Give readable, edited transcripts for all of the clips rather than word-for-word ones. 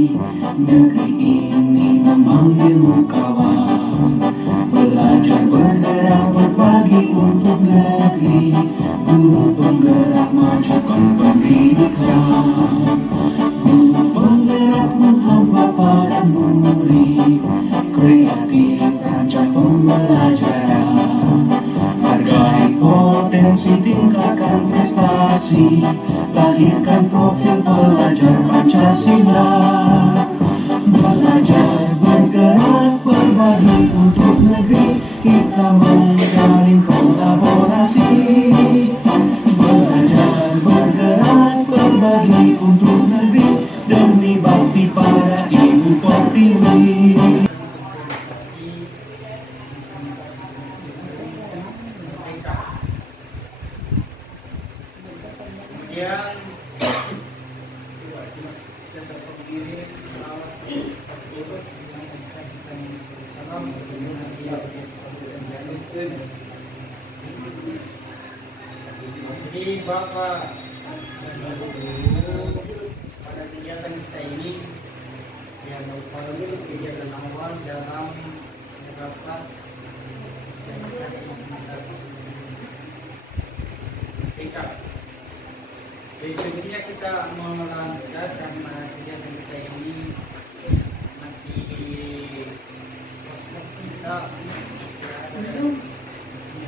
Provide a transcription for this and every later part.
Negeri ini memanggilmu kawan. Belajar bergerak berbagi untuk negeri. Guru penggerak majukan pendidikan. Guru penggerak menghamba para murid. Kreatif rancang pembelajaran. Hargai potensi, tingkatkan prestasi. Lahirkan profil pelajar Pancasila. Belajar bergerak berbagi untuk negeri. Kita menjalin kolaborasi. Belajar bergerak berbagi untuk negeri. Demi bakti pada Ibu Pertiwi. Kemudian kita berdiri selawat berturut dengan mengucapkan salam kepada Nabi Muhammad. Jadi Bapak dan Ibu pada kegiatan kita ini yang merupakan kegiatan awal dalam menerapkan PK. Jadi sebelumnya kita melanjutkan kegiatan kita ini masih proses kita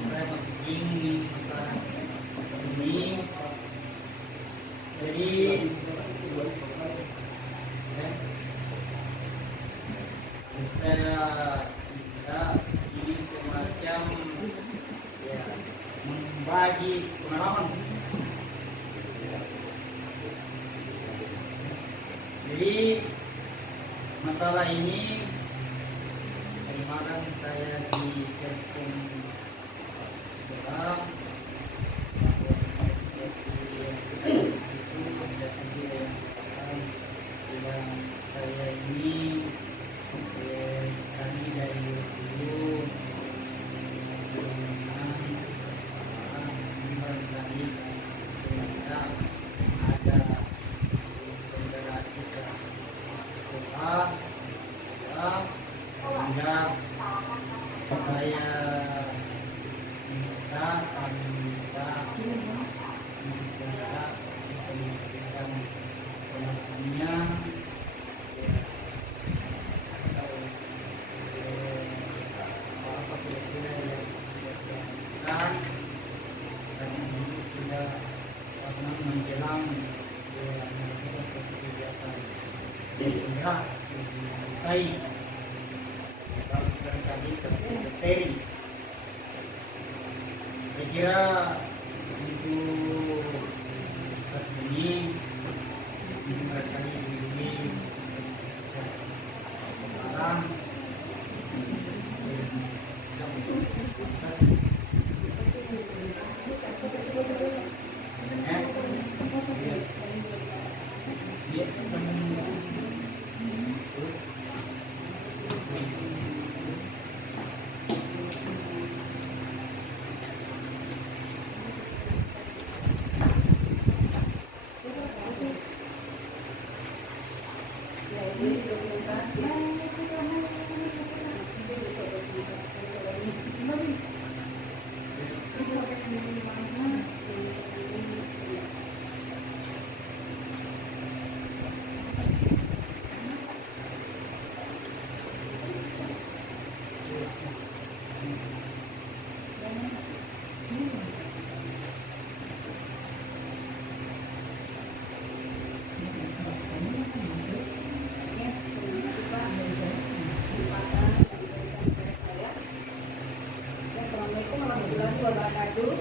saya masih ingin masalah ini. Jadi saya ini semacam ya membagi pengalaman. Jadi masalah ini kemarin saya di telepon sekolah saya ini kami dari dulu menjelang selesai saya kira untuk saat ini barangkali ini sekarang Assalamualaikum warahmatullahi wabarakatuh.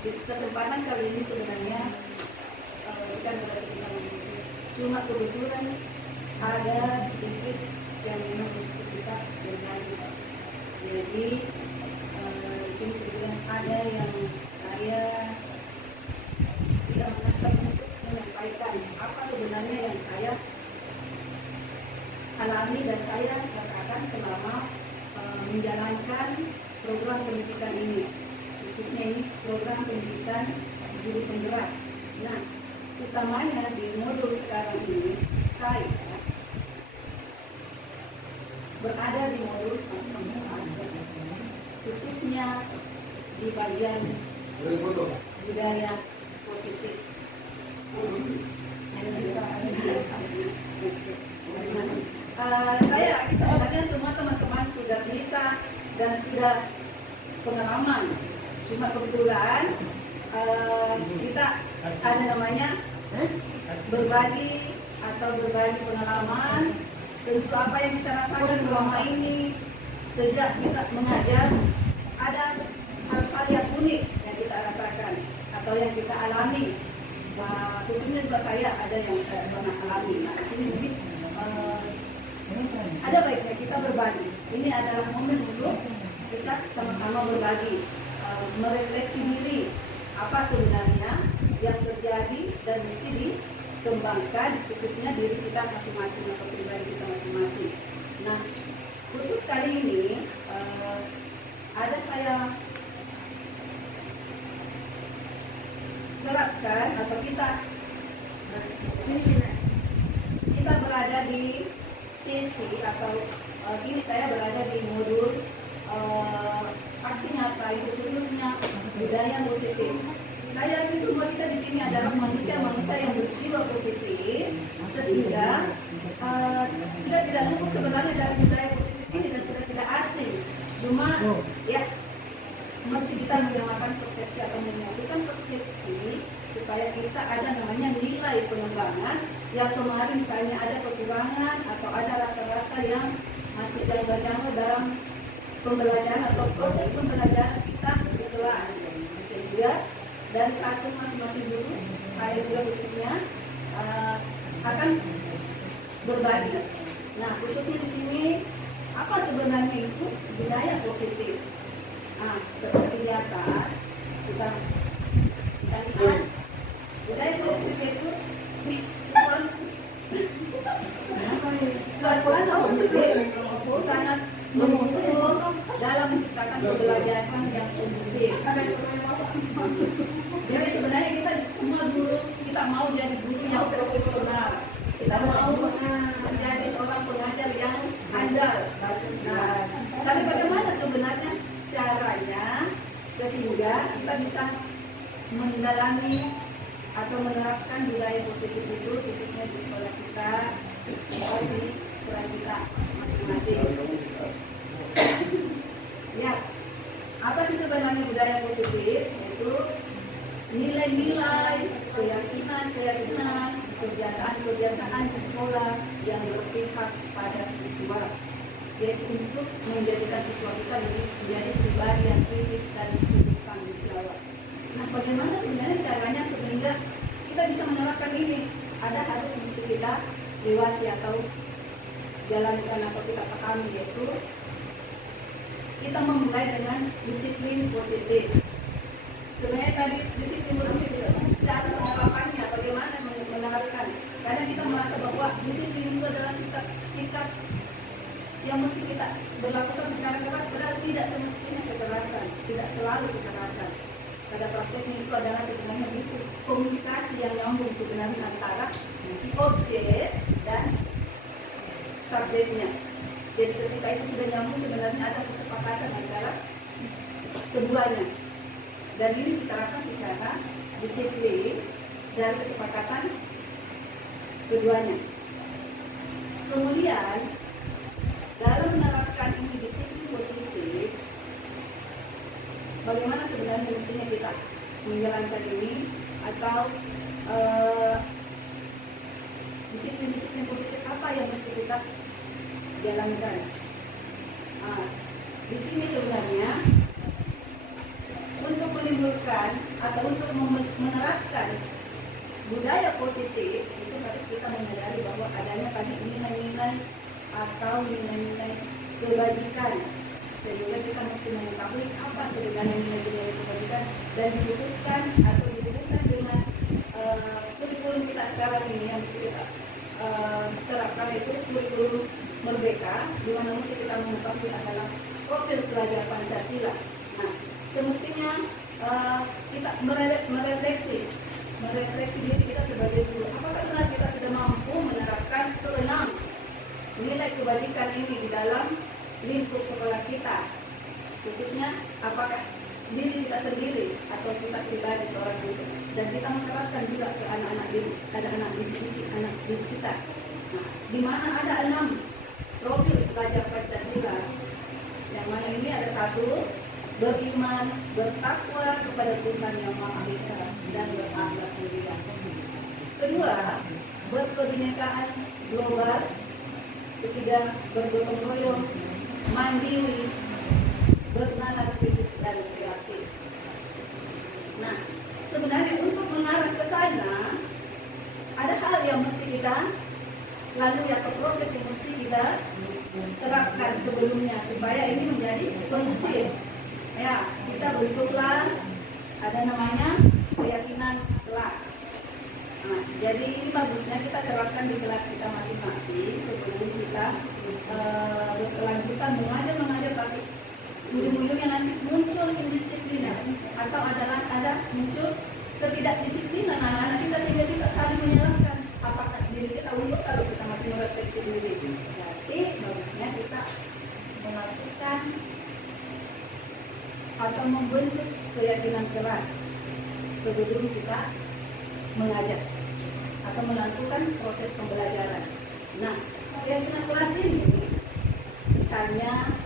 Di kesempatan kali ini sebenarnya kita cuma kebetulan ada sedikit yang memang kita dengar. Jadi di sini kebetulan ada yang saya tidak menyampaikan apa sebenarnya yang saya alami dan saya rasakan selama menjalankan program pendidikan ini, khususnya ini program pendidikan guru penggerak. Nah, utamanya di modul sekarang ini saya berada di modul penggerak, khususnya di bagian budaya positif. Saya yakin sebenarnya semua teman-teman sudah bisa dan sudah pengalaman. Cuma kebetulan kita ada namanya berbagi pengalaman. Tentu apa yang kita rasakan selama ini sejak kita mengajar, ada hal-hal yang unik yang kita rasakan atau yang kita alami. Khususnya juga saya ada yang saya pernah alami. Nah, di sini mungkin ada baiknya kita berbagi. Ini adalah momen untuk kita sama-sama berbagi, merefleksi diri apa sebenarnya yang terjadi dan mesti dikembangkan, khususnya diri kita masing-masing atau pribadi kita masing-masing. Nah, khusus kali ini ada saya terapkan atau kita berada di sesi atau kini saya berada di modul aksi nyata, itu khususnya budaya positif. Saya yakin semua kita di sini adalah manusia-manusia yang berjiwa positif, sehingga sudah tidak luput sebenarnya dari budaya positif ini dan sudah tidak asing. Cuma ya mesti kita menggunakan persepsi atau menyatukan persepsi supaya kita ada namanya nilai pengembangan yang kemarin misalnya ada kekurangan atau ada rasa-rasa yang masih janggal-janggal dalam pembelajaran atau proses pembelajaran kita di kelas, sehingga dari satu masing-masing guru saya juga khususnya akan berbagi. Nah, khususnya di sini apa sebenarnya itu budaya positif? Nah, seperti di atas kita lihat budaya positif itu suasana positif sangat mendukung dalam menciptakan pembelajaran yang kondusif. Jadi sebenarnya kita semua guru, kita mau jadi guru yang profesional, kita mau menjadi seorang pengajar yang andal. Nah, tapi bagaimana sebenarnya caranya sehingga kita bisa mendalami atau menerapkan budaya positif itu khususnya di sekolah kita atau di kelas kita masing-masing. Ya, apa sih sebenarnya budaya positif? Yaitu nilai-nilai, keyakinan, kebiasaan di sekolah yang berpihak pada siswa, yaitu untuk menjadikan siswa kita menjadi pribadi yang kritis dan bertanggung jawab. Nah, bagaimana sebenarnya caranya sehingga kita bisa menerapkan ini? Ada harus mesti kita lewati atau jalankan atau kita pahami, yaitu kita memulai dengan disiplin positif. Sebenarnya tadi disiplin positif cara penerapannya bagaimana menerapkan, karena kita merasa bahwa disiplin itu adalah sikap yang mesti kita berlakukan secara keras, padahal tidak semestinya kekerasan, tidak selalu kekerasan. Pada prakteknya itu adalah sebenarnya itu komunikasi yang nyambung sebenarnya antara si objek dan subjeknya. Jadi ketika itu sudah nyambung sebenarnya ada kesepakatan antara keduanya. Dan ini diterapkan secara disiplin dan kesepakatan keduanya. Kemudian dalam menerapkan ini disiplin positif, bagaimana sebenarnya mestinya kita menjalankan ini atau disiplin positif apa yang mesti kita jalankan? Di sini sebenarnya untuk menimbulkan atau untuk menerapkan budaya positif itu harus kita menyadari bahwa adanya tadi nilai-nilai atau nilai-nilai kebajikan, sehingga kita mesti mengetahui apa sebenarnya nilai-nilai kebajikan dan dikhususkan atau dihubungkan dengan kurikulum kita sekarang ini yang mesti kita terapkan, itu kurikulum merdeka, di mana mesti kita mengetahui adalah profil pelajar Pancasila. Nah, semestinya kita merefleksi diri kita sebagai guru. Apakah benar kita sudah mampu menerapkan keenam nilai kebajikan ini di dalam lingkup sekolah kita? Khususnya, apakah diri kita sendiri atau kita pribadi seorang guru, dan kita menerapkan juga ke anak-anak didik kita. Nah, di mana ada 6 profil pelajar Pancasila, yang mana ini ada 1, beriman, bertakwa kepada Tuhan Yang Maha Esa dan berakhlak mulia. Kedua, berkebinekaan global. Ketiga, bergotong royong, mandiri, bernalar kritis dan kreatif. Nah, sebenarnya untuk mengarah ke sana ada hal yang mesti kita lalui atau proses yang mesti kita terapkan sebelumnya supaya ini menjadi kondusif. Ya, kita bentuklah ada namanya keyakinan kelas. Nah, jadi ini bagusnya kita terapkan di kelas kita masing-masing sebelum kita berkelanjutan mengajar, tapi ujung-ujungnya nanti muncul indisiplinan atau ada muncul ketidakdisiplinan anak-anak kita sehingga kita saling menyalahkan apakah diri kita unggul kalau kita masih merefleksi diri. Jadi bagusnya kita melakukan atau membentuk keyakinan keras sebelum kita mengajar atau melakukan proses pembelajaran. Nah, keyakinan kelas ini misalnya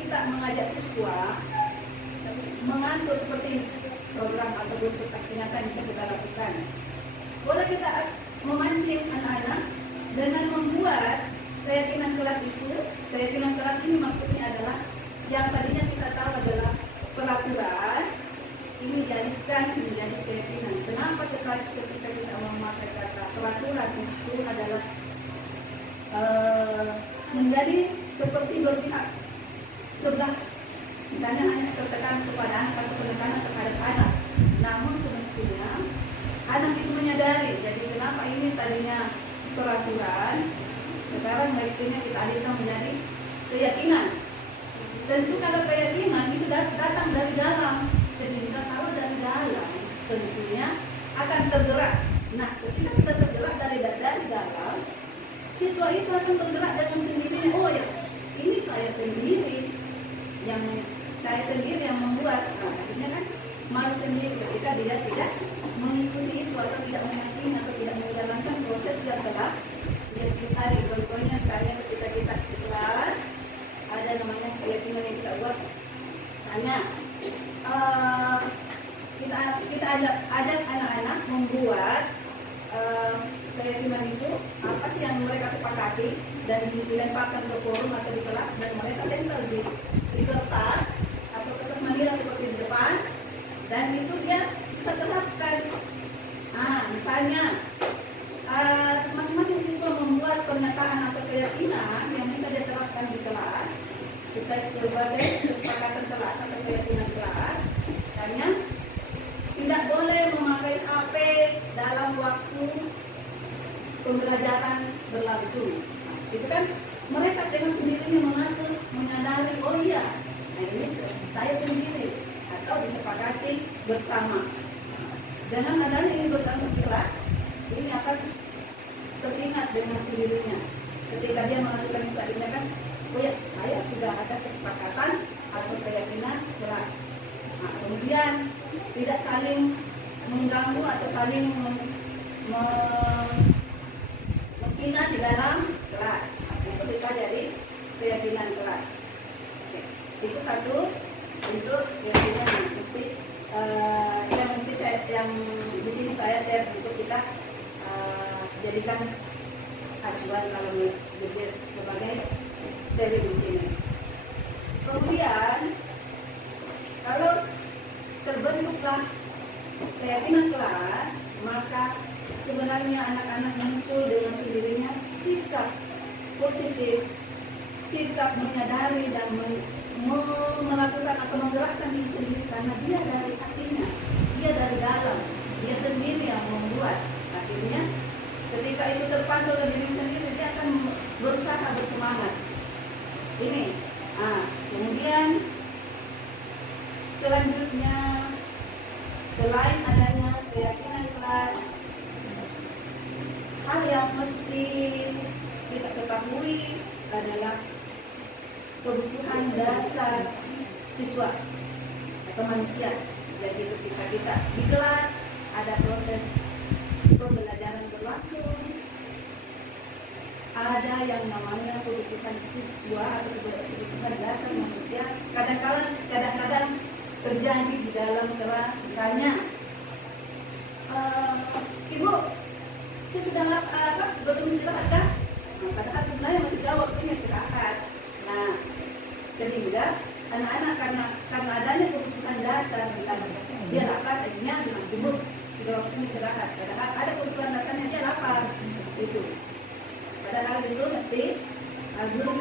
kita mengajak siswa mengatur seperti program atau bentuk aksi nyata yang bisa kita lakukan. Boleh kita memancing anak-anak dengan membuat keyakinan kelas itu. Keyakinan kelas ini maksudnya adalah yang tadinya kita tahu adalah peraturan, ini jadikan menjadi keyakinan. Kenapa ketika kita memakai kata peraturan itu adalah menjadi seperti berpihak sebelah, misalnya hanya tertekan kepada anak atau penekanan terhadap anak. Namun semestinya anak itu menyadari, jadi kenapa ini tadinya peraturan, sekarang mestinya kita alihkan menjadi keyakinan. Tentu kalau keyakinan itu datang dari dalam, sehingga kalau dari dalam tentunya akan tergerak. Nah, ketika sudah tergerak dari dalam, siswa itu akan bergerak dengan sendirinya. Oh ya, ini saya sendiri yang membuat. Nah, akhirnya kan malu sendiri ketika dia tidak mengikuti itu atau tidak meyakini atau tidak menjalankan proses yang telah tadi. Contohnya misalnya ketika kita di kelas ada namanya keyakinan yang kita buat. Misalnya kita ajak anak-anak membuat keyakinan itu apa sih yang mereka sepakati dan dilemparkan ke forum atau di kelas, dan mereka tempel di kertas atau kertas manila seperti di depan, dan itu dia bisa terapkan. Misalnya masing-masing siswa membuat pernyataan atau keyakinan yang bisa diterapkan di kelas sebagai kesepakatan kelas atau keyakinan kelas. Misalnya tidak boleh memakai HP dalam waktu pembelajaran berlangsung. Itu kan mereka dengan sendirinya mengatur, menyadari, oh iya, nah ini saya sendiri, atau disepakati bersama. Dengan adanya ini berlangsung di kelas, ini akan teringat dengan sendirinya. Ketika dia melakukan itu tadinya kan, oh ya, saya sudah ada kesepakatan atau keyakinan kelas. Nah, kemudian tidak saling mengganggu atau saling menghina di dalam kelas. Itu bisa jadi keyakinan kelas. Oke. Itu satu untuk keyakinan yang mesti yang di sini saya share untuk kita jadikan acuan kalau berpikir sebagai seri di sini. Kemudian kalau terbentuklah keyakinan kelas, maka sebenarnya anak-anak muncul dengan sendirinya sikap positif, sikap menyadari dan melakukan atau menggerakkan diri sendiri karena dia dari hatinya, dia dari dalam, dia sendiri yang membuat. Akhirnya ketika itu terpantau oleh diri sendiri, dia akan usaha bersemangat. Ini. Kemudian selanjutnya, selain adanya keyakinan kelas, hal yang mesti kita ketahui adalah kebutuhan dasar siswa atau manusia. Jadi ketika kita di kelas ada proses pembelajaran berlangsung, ada yang namanya kebutuhan siswa atau kebutuhan dasar manusia. Kadang-kadang terjadi di dalam kelas, misalnya, Ibu, saya sudah betul istirahat kan? Padahal sebenarnya masih jauh waktunya istirahat. Nah, sehingga anak-anak karena adanya kebutuhan dasar, misalnya dia lapar, akhirnya bilang, Ibu, sudah waktunya istirahat. Padahal ada kebutuhan dasarnya, dia lapar. Itu. Padahal itu mesti guru